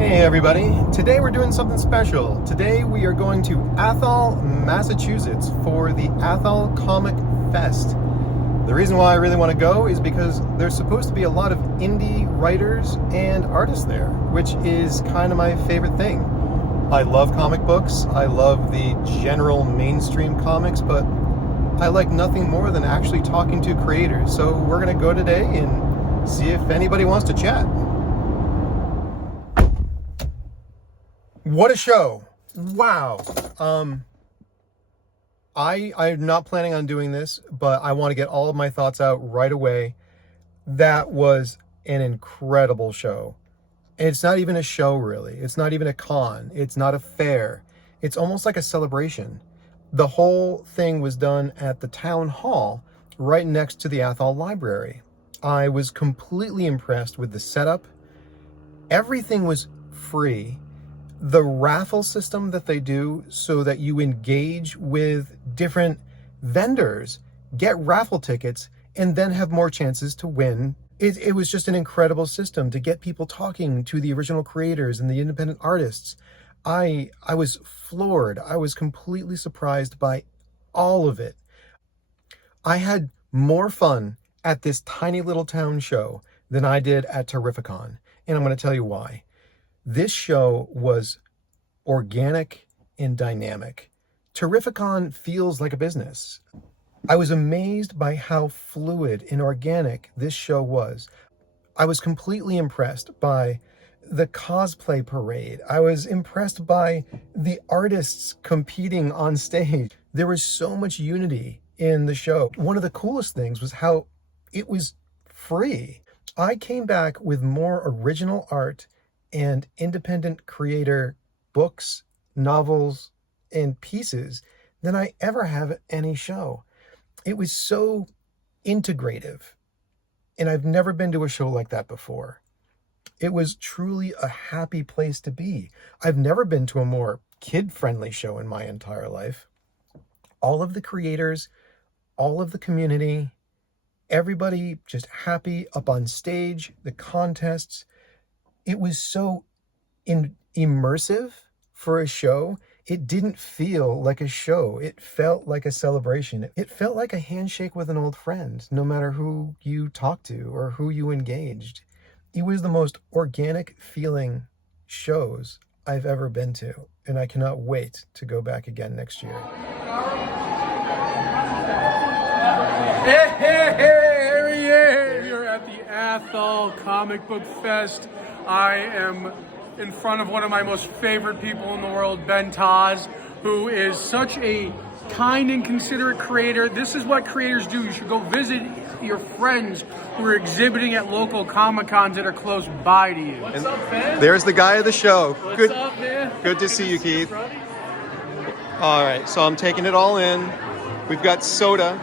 Hey everybody, today we're doing something special. Today we are going to Athol, Massachusetts for the Athol Comic Fest. The reason why I really want to go is because there's supposed to be a lot of indie writers and artists there, which is kind of my favorite thing. I love comic books, I love the general mainstream comics, but I like nothing more than actually talking to creators. So we're going to go today and see if anybody wants to chat. What a show. Wow. I'm not planning on doing this, but I want to get all of my thoughts out right away. That was an incredible show. It's not even a show, really. It's not even a con. It's not a fair. It's almost like a celebration. The whole thing was done at the town hall right next to the Athol library. I was completely impressed with the setup. Everything was free. The raffle system that they do so that you engage with different vendors, get raffle tickets, and then have more chances to win. It was just an incredible system to get people talking to the original creators and the independent artists. I was floored. I was completely surprised by all of it. I had more fun at this tiny little town show than I did at Terrificon, and I'm going to tell you why. This show was organic and dynamic. Terrificon feels like a business. I was amazed by how fluid and organic this show was. I was completely impressed by the cosplay parade. I was impressed by the artists competing on stage. There was so much unity in the show. One of the coolest things was how it was free. I came back with more original art and independent creator books, novels, and pieces than I ever have at any show. It was so integrative, and I've never been to a show like that before. It was truly a happy place to be. I've never been to a more kid-friendly show in my entire life. All of the creators, all of the community, everybody just happy up on stage, the contests. It was so immersive for a show. It didn't feel like a show. It felt like a celebration. It felt like a handshake with an old friend, no matter who you talked to or who you engaged. It was the most organic feeling shows I've ever been to, and I cannot wait to go back again next year. Hey, hey, hey, here he is. You're at the Athol Comic Book Fest. I am in front of one of my most favorite people in the world, Ben Taz, who is such a kind and considerate creator. This is what creators do. You should go visit your friends who are exhibiting at local Comic-Cons that are close by to you. What's up, Ben? There's the guy of the show. What's up, man? Good to see you, Keith. All right, so I'm taking it all in. We've got soda.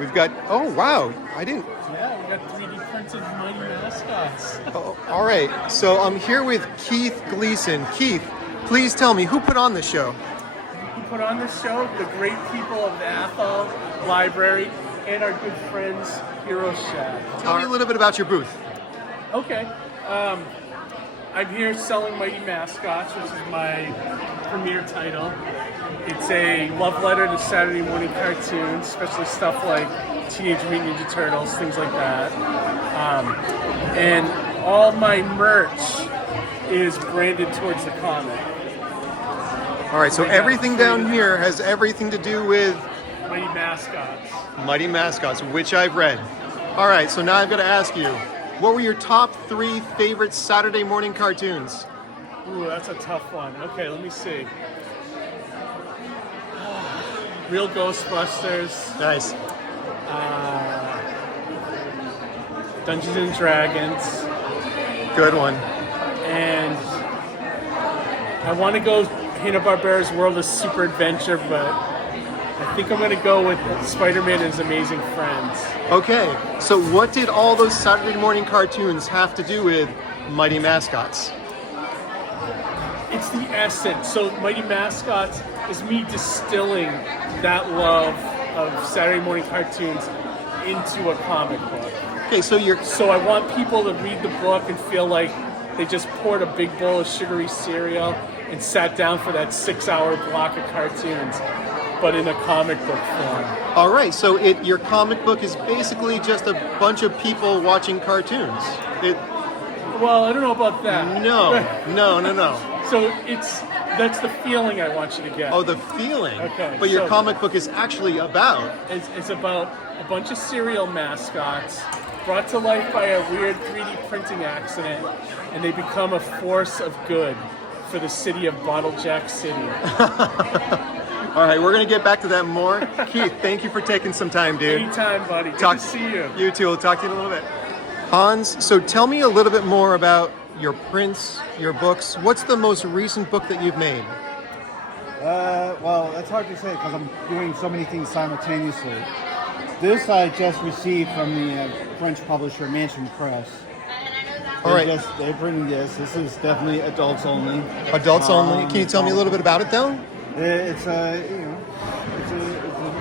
We've got, oh, wow. Yeah, we got 3D printed mighty mascots. Oh, all right, so I'm here with Keith Gleason. Keith, please tell me, who put on this show? Who put on this show? The great people of the Athol Library and our good friends, Hero Shack. Tell me a little bit about your booth. Okay. I'm here selling Mighty Mascots, which is my premier title. It's a love letter to Saturday morning cartoons, especially stuff like Teenage Mutant Ninja Turtles, things like that. And all my merch is branded towards the comic. All right, so everything down here has everything to do with Mighty Mascots. Mighty Mascots, which I've read. All right, so now I've got to ask you, what were your top 3 favorite Saturday morning cartoons? Ooh, that's a tough one. Okay, let me see. Real Ghostbusters. Nice. Dungeons and Dragons. Good one. And I want to go Hanna-Barbera's World of Super Adventure, but I think I'm going to go with Spider-Man and His Amazing Friends. Okay, so what did all those Saturday morning cartoons have to do with Mighty Mascots? It's the essence. So Mighty Mascots is me distilling that love of Saturday morning cartoons into a comic book. Okay, so I want people to read the book and feel like they just poured a big bowl of sugary cereal and sat down for that 6-hour block of cartoons, but in a comic book form. All right, so your comic book is basically just a bunch of people watching cartoons. Well, I don't know about that. No. So that's the feeling I want you to get. Oh, the feeling. Okay. But your comic book is actually about. It's about a bunch of cereal mascots brought to life by a weird 3D printing accident, and they become a force of good for the city of Bottle Jack City. All right, we're going to get back to that more. Keith, thank you for taking some time, dude. Anytime, buddy. Good to see you. You too. We'll talk to you in a little bit. Hans, so tell me a little bit more about your prints, your books. What's the most recent book that you've made? Well, that's hard to say because I'm doing so many things simultaneously. This I just received from the French publisher Mansion Press. All right. They're printing this. This is definitely adults only. Adults only. Can you tell me a little bit about it, though? It's an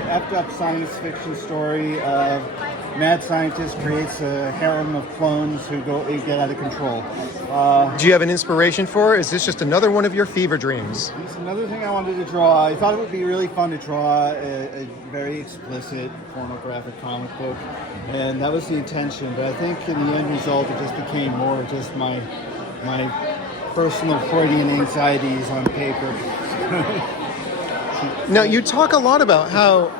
effed up science fiction story. Mad scientist creates a harem of clones who get out of control. Do you have an inspiration for it? Is this just another one of your fever dreams? It's another thing I wanted to draw. I thought it would be really fun to draw a very explicit pornographic comic book, and that was the intention. But I think in the end result, it just became more just my personal Freudian anxieties on paper. Now, you talk a lot about how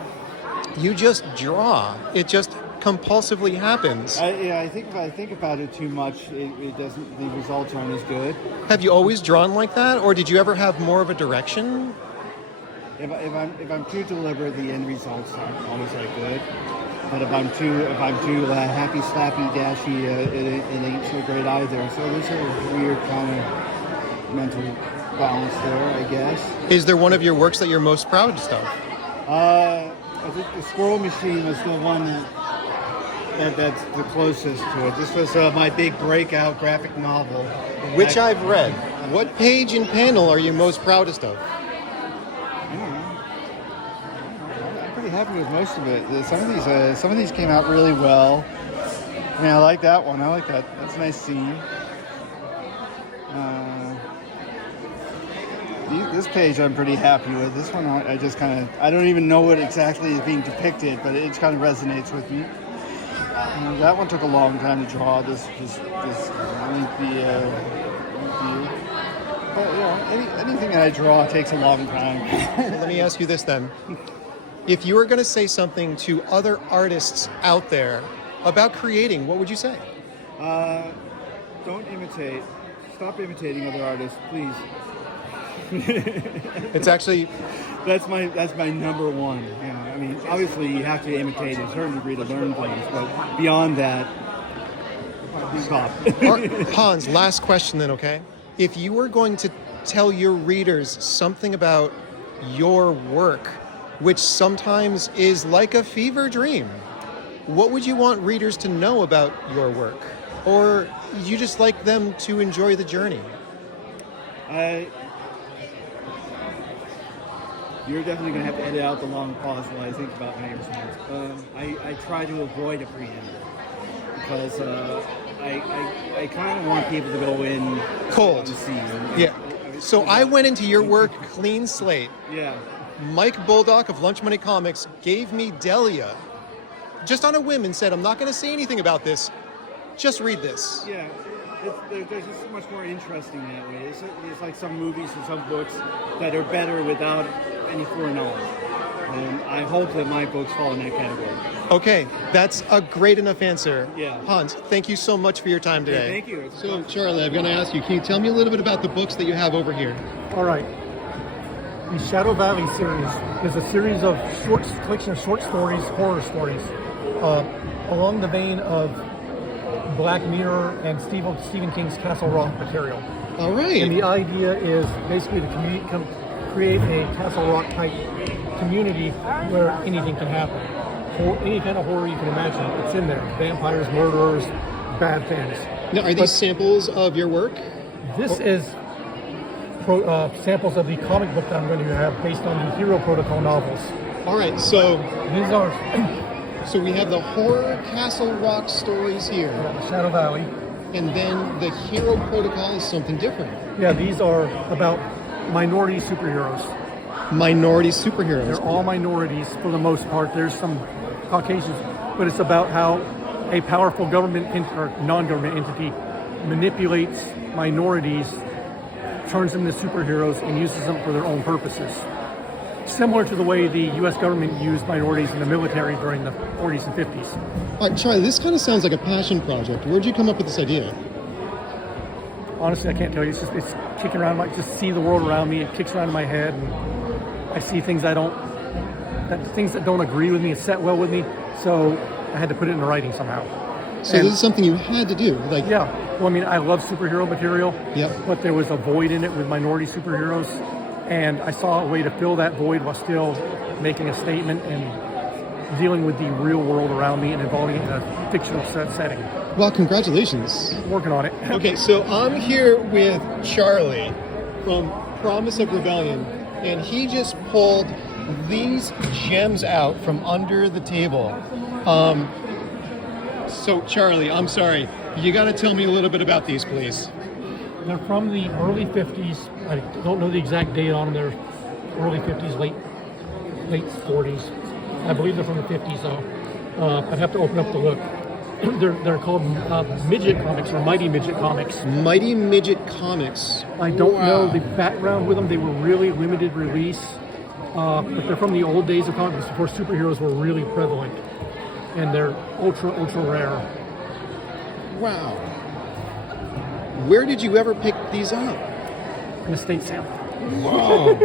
you just draw. It just compulsively happens. I think if I think about it too much, it doesn't. The results aren't as good. Have you always drawn like that, or did you ever have more of a direction? If I'm too deliberate, the end results aren't always that good. But if I'm too happy, slappy, dashy, it ain't so great either. So there's a weird kind of mental balance there, I guess. Is there one of your works that you're most proudest of? I think the Squirrel Machine was the one that's the closest to it. This was my big breakout graphic novel. Which I've read. What page and panel are you most proudest of? I don't know. I'm pretty happy with most of it. Some of these came out really well. I mean, I like that one. I like that. That's a nice scene. This page I'm pretty happy with. This one I just kind of, I don't even know what exactly is being depicted, but it kind of resonates with me. That one took a long time to draw. This lengthy view. But anything that I draw takes a long time. Let me ask you this then. If you were going to say something to other artists out there about creating, what would you say? Don't imitate. Stop imitating other artists, please. It's actually... That's my number one. You know, I mean, obviously you have to imitate to a certain degree to learn things, but beyond that, stop. Hans, last question then, okay? If you were going to tell your readers something about your work, which sometimes is like a fever dream, what would you want readers to know about your work? Or you just like them to enjoy the journey? You're definitely going to have to edit out the long pause while I think about my response. I try to avoid a preamble because I kind of want people to go in cold. To see. Yeah. So I went into your work clean slate. Yeah. Mike Bulldog of Lunch Money Comics gave me Delia just on a whim and said, I'm not going to say anything about this. Just read this. Yeah. There's just so much more interesting that way. It's like some movies and some books that are better without any foreknowledge. And I hope that my books fall in that category. Okay, that's a great enough answer. Yeah. Hans, thank you so much for your time today. Yeah, thank you. So, Charlie, I'm going to ask you, can you tell me a little bit about the books that you have over here? All right. The Shadow Valley series is a series of collection of short stories, horror stories, along the vein of Black Mirror and Stephen King's Castle Rock material. All right. And the idea is basically to create a Castle Rock type community where anything can happen. Any kind of horror you can imagine, it's in there. Vampires, murderers, bad things. Now, are these samples of your work? This is samples of the comic book that I'm going to have based on the Hero Protocol novels. All right, so these are... So we have the horror Castle Rock stories here. Shadow Valley. and then the hero protocol is something different. Yeah, these are about minority superheroes. Minority superheroes. They're all minorities for the most part. There's some Caucasians, but it's about how a powerful government or non-government entity manipulates minorities, turns them into superheroes, and uses them for their own purposes. Similar to the way the U.S. government used minorities in the military during the 40s and 50s. All right, Charlie, this kind of sounds like a passion project. Where'd you come up with this idea? Honestly, I can't tell you. It's kicking around. I just see the world around me. It kicks around in my head, and I see things that don't agree with me and set well with me. So I had to put it into writing somehow. So this is something you had to do, like yeah. Well, I mean, I love superhero material. Yep. But there was a void in it with minority superheroes, and I saw a way to fill that void while still making a statement and dealing with the real world around me and involving it in a fictional setting. Well, congratulations. Working on it. Okay, so I'm here with Charlie from Promise of Rebellion, and he just pulled these gems out from under the table. So Charlie, I'm sorry, you got to tell me a little bit about these, please. They're from the early 50s. I don't know the exact date on them. They're early 50s, late 40s. I believe they're from the 50s, though. I'd have to open up to look. They're called Midget Comics or Mighty Midget Comics. Mighty Midget Comics. I don't know the background with them. They were really limited release, but they're from the old days of comics before superheroes were really prevalent, and they're ultra rare. Wow. Where did you ever pick these up? An estate sale. Wow.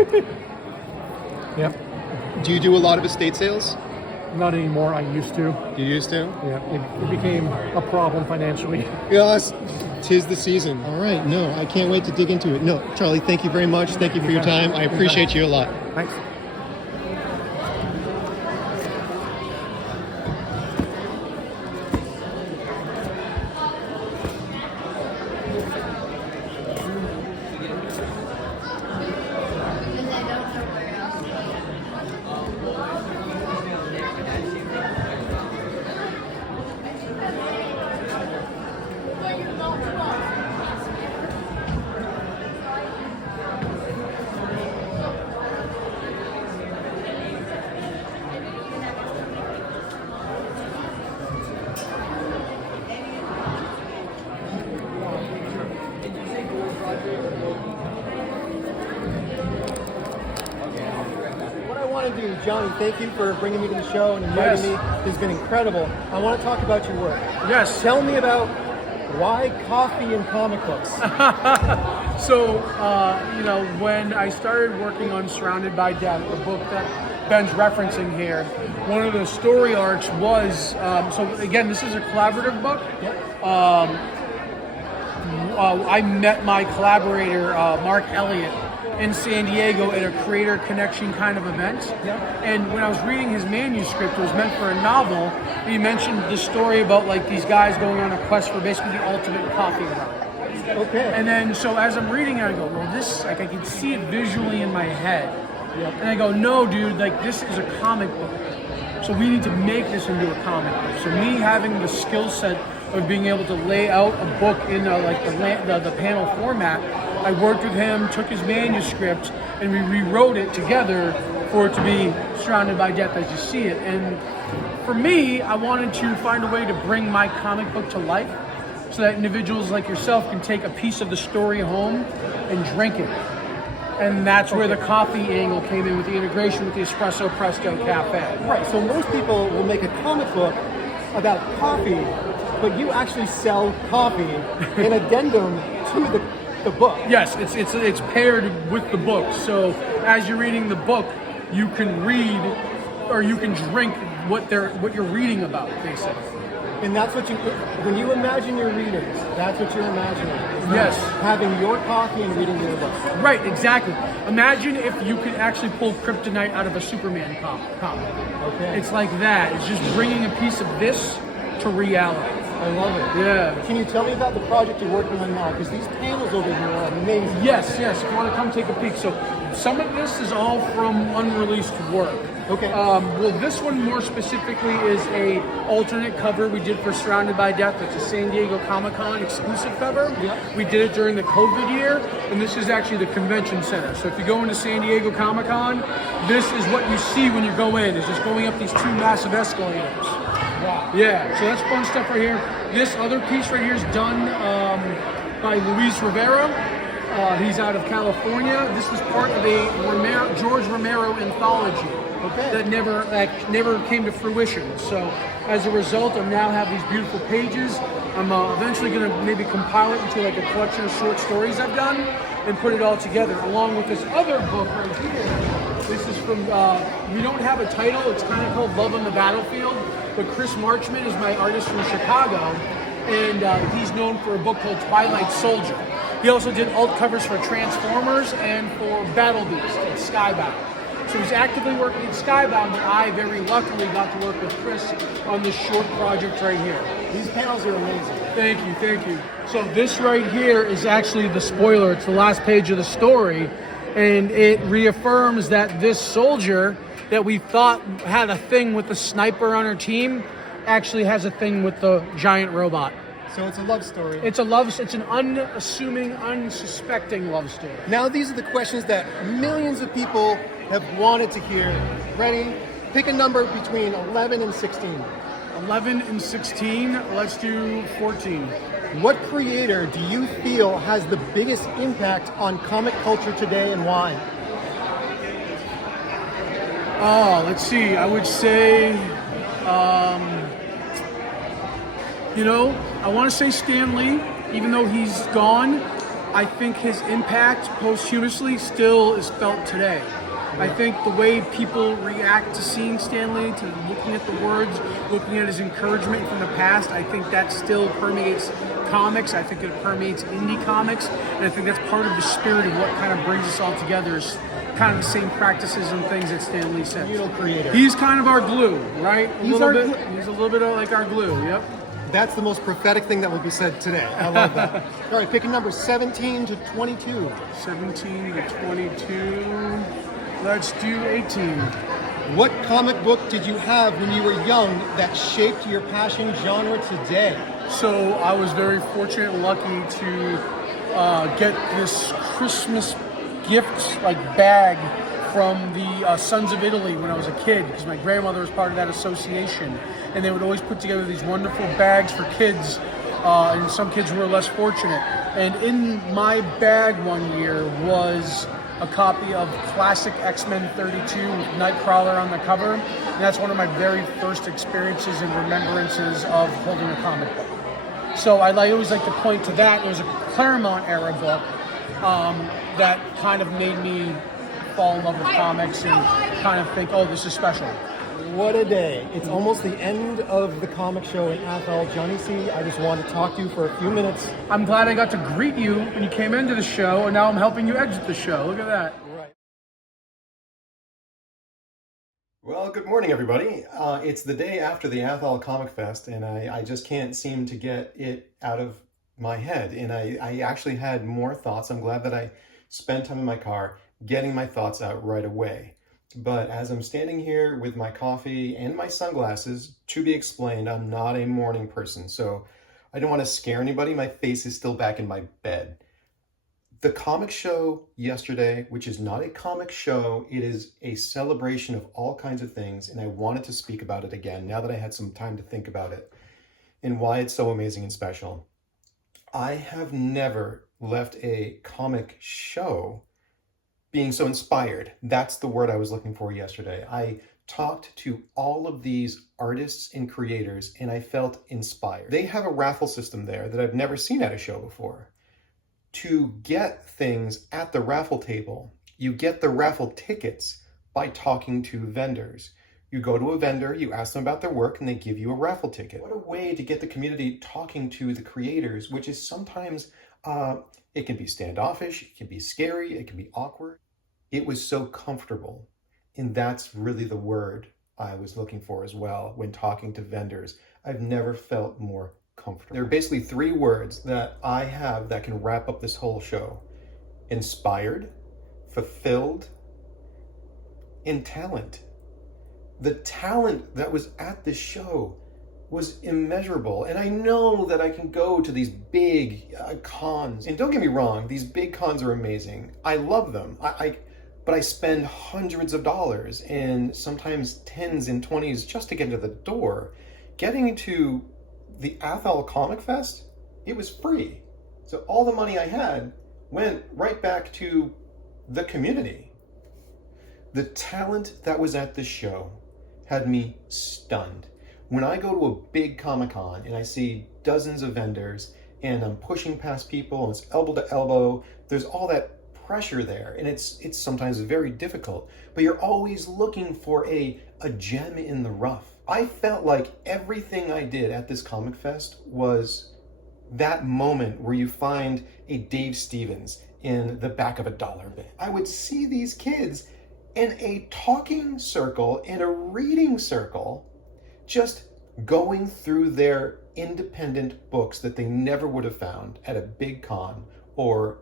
Yep. Do you do a lot of estate sales? Not anymore. I used to. You used to? Yeah. It became a problem financially. Yes. 'Tis the season. All right. No, I can't wait to dig into it. No, Charlie, thank you very much. Thank you for your time. I appreciate you a lot. Thanks. Johnny, thank you for bringing me to the show and inviting me. It's been incredible. I want to talk about your work. Yes. Tell me about why coffee and comic books. So, when I started working on Surrounded by Death, the book that Ben's referencing here, one of the story arcs was, so again, this is a collaborative book. Yep. I met my collaborator, Mark Elliott, in San Diego at a creator connection kind of event. Yeah. And when I was reading his manuscript, it was meant for a novel. He mentioned the story about like these guys going on a quest for basically the ultimate coffee run. Okay. And then so as I'm reading it, I go, well, this, like I can see it visually in my head. Yep. And I go, no, dude, like this is a comic book. So we need to make this into a comic book. So me having the skill set of being able to lay out a book in the panel format, I worked with him, took his manuscript, and we rewrote it together for it to be Surrounded by Death as you see it. And for me, I wanted to find a way to bring my comic book to life so that individuals like yourself can take a piece of the story home and drink it. And that's where the coffee angle came in with the integration with the Espresso Presto Cafe. Right, so most people will make a comic book about coffee, but you actually sell coffee in addendum to the book. Yes, it's paired with the book. So as you're reading the book, you can read or you can drink what you're reading about, basically. And that's what when you imagine your readings, that's what you're imagining. Yes. Having your coffee and reading your book. Right, exactly. Imagine if you could actually pull kryptonite out of a Superman comic. Okay. It's like that. It's just bringing a piece of this to reality. I love it. Yeah. Can you tell me about the project you're working on now? Because these panels over here are amazing. Yes. If you want to come take a peek. So some of this is all from unreleased work. Okay. Well, this one more specifically is a alternate cover we did for Surrounded by Death. It's a San Diego Comic-Con exclusive cover. Yep. We did it during the COVID year, and this is actually the convention center. So if you go into San Diego Comic-Con, this is what you see when you go in, is just going up these 2 massive escalators. Wow. Yeah, so that's fun stuff right here. This other piece right here is done by Luis Rivera. He's out of California. This was part of a George Romero anthology that never came to fruition. So as a result, I now have these beautiful pages. I'm eventually going to maybe compile it into like a collection of short stories I've done and put it all together, along with this other book right here. This is from, we don't have a title, it's kind of called Love on the Battlefield, but Chris Marchman is my artist from Chicago, and he's known for a book called Twilight Soldier. He also did alt covers for Transformers and for Battle Beast and Skybound. So he's actively working at Skybound, but I very luckily got to work with Chris on this short project right here. These panels are amazing. Thank you, thank you. So this right here is actually the spoiler. It's the last page of the story, and it reaffirms that this soldier that we thought had a thing with the sniper on her team actually has a thing with the giant robot. So it's a love story. It's an unassuming, unsuspecting love story. Now these are the questions that millions of people have wanted to hear. Ready? Pick a number between 11 and 16. 11 and 16, let's do 14. What creator do you feel has the biggest impact on comic culture today and why? Oh, let's see, I would say, I want to say Stan Lee, even though he's gone. I think his impact posthumously still is felt today. I think the way people react to seeing Stan Lee, to looking at the words, looking at his encouragement from the past, I think that still permeates comics. I think it permeates indie comics, and I think that's part of the spirit of what kind of brings us all together, is kind of the same practices and things that Stan Lee says. Real creator. He's kind of our glue, right? He's our glue. He's a little bit like our glue, yep. That's the most prophetic thing that will be said today. I love that. All right, pick a number 17 to 22. 17 to 22. Let's do 18. What comic book did you have when you were young that shaped your passion genre today? So I was very fortunate and lucky to get this Christmas gift bag from the Sons of Italy when I was a kid, because my grandmother was part of that association, and they would always put together these wonderful bags for kids, and some kids who were less fortunate. And in my bag one year was a copy of classic X-Men 32 with Nightcrawler on the cover, and that's one of my very first experiences and remembrances of holding a comic book. So I always like to point to that. It was a Claremont era book that kind of made me fall in love with comics and kind of think, oh, this is special. What a day. It's almost the end of the comic show in Athol. Johnny C., I just wanted to talk to you for a few minutes. I'm glad I got to greet you when you came into the show, and now I'm helping you exit the show. Look at that. Right. Well, good morning, everybody. It's the day after the Athol Comic Fest, and I just can't seem to get it out of my head. And I actually had more thoughts. I'm glad that I spent time in my car getting my thoughts out right away. But as I'm standing here with my coffee and my sunglasses, to be explained, I'm not a morning person, so I don't want to scare anybody. My face is still back in my bed. The comic show yesterday, which is not a comic show, it is a celebration of all kinds of things, and I wanted to speak about it again now that I had some time to think about it and why it's so amazing and special. I have never left a comic show being so inspired. That's the word I was looking for yesterday. I talked to all of these artists and creators, and I felt inspired. They have a raffle system there that I've never seen at a show before. To get things at the raffle table, you get the raffle tickets by talking to vendors. You go to a vendor, you ask them about their work, and they give you a raffle ticket. What a way to get the community talking to the creators, which is sometimes, it can be standoffish, it can be scary, it can be awkward. It was so comfortable, and that's really the word I was looking for as well when talking to vendors. I've never felt more comfortable. There are basically 3 words that I have that can wrap up this whole show: inspired, fulfilled, and talent. The talent that was at this show was immeasurable. And I know that I can go to these big cons. And don't get me wrong, these big cons are amazing. I love them. But I spend hundreds of dollars and sometimes tens and 20s just to get into the door. Getting to the ATHOL COMICFEST, it was free. So all the money I had went right back to the community. The talent that was at this show had me stunned. When I go to a big Comic-Con and I see dozens of vendors and I'm pushing past people and it's elbow to elbow, there's all that pressure there, and it's sometimes very difficult, but you're always looking for a gem in the rough. I felt like everything I did at this ComicFest was that moment where you find a Dave Stevens in the back of a dollar bin. I would see these kids in a talking circle and a reading circle, just going through their independent books that they never would have found at a big con or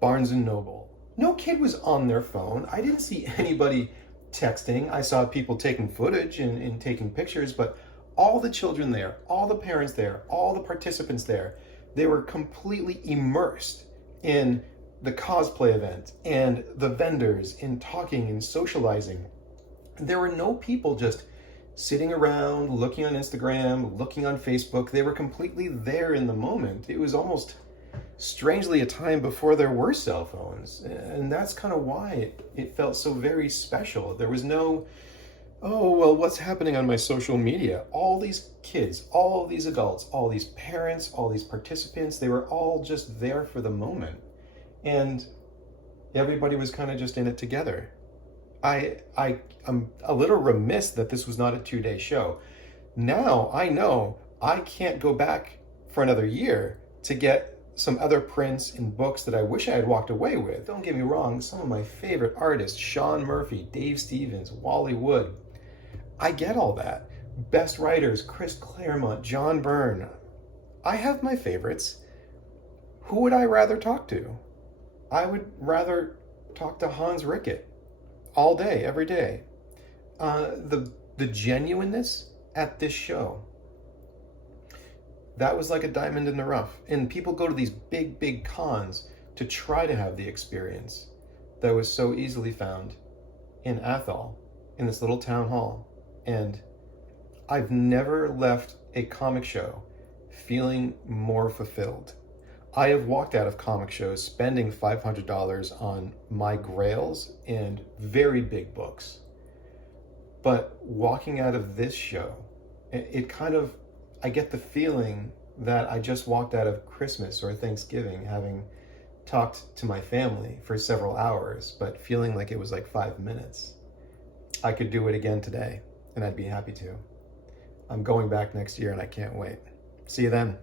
Barnes & Noble. No kid was on their phone. I didn't see anybody texting. I saw people taking footage and taking pictures, but all the children there, all the parents there, all the participants there, they were completely immersed in the cosplay event and the vendors and talking and socializing. There were no people just sitting around, looking on Instagram, looking on Facebook. They were completely there in the moment. It was almost strangely a time before there were cell phones. And that's kind of why it felt so very special. There was no, oh, well, what's happening on my social media? All these kids, all these adults, all these parents, all these participants, they were all just there for the moment. And everybody was kind of just in it together. I'm a little remiss that this was not a 2-day show. Now I know I can't go back for another year to get some other prints and books that I wish I had walked away with. Don't get me wrong, some of my favorite artists, Sean Murphy, Dave Stevens, Wally Wood, I get all that. Best writers, Chris Claremont, John Byrne. I have my favorites. Who would I rather talk to? I would rather talk to Hans Rickett all day, every day. The genuineness at this show, that was like a diamond in the rough. And people go to these big cons to try to have the experience that was so easily found in Athol, in this little town hall. And I've never left a comic show feeling more fulfilled. I have walked out of comic shows spending $500 on my grails and very big books. But walking out of this show, it kind of, I get the feeling that I just walked out of Christmas or Thanksgiving, having talked to my family for several hours, but feeling like it was like 5 minutes. I could do it again today, and I'd be happy to. I'm going back next year, and I can't wait. See you then.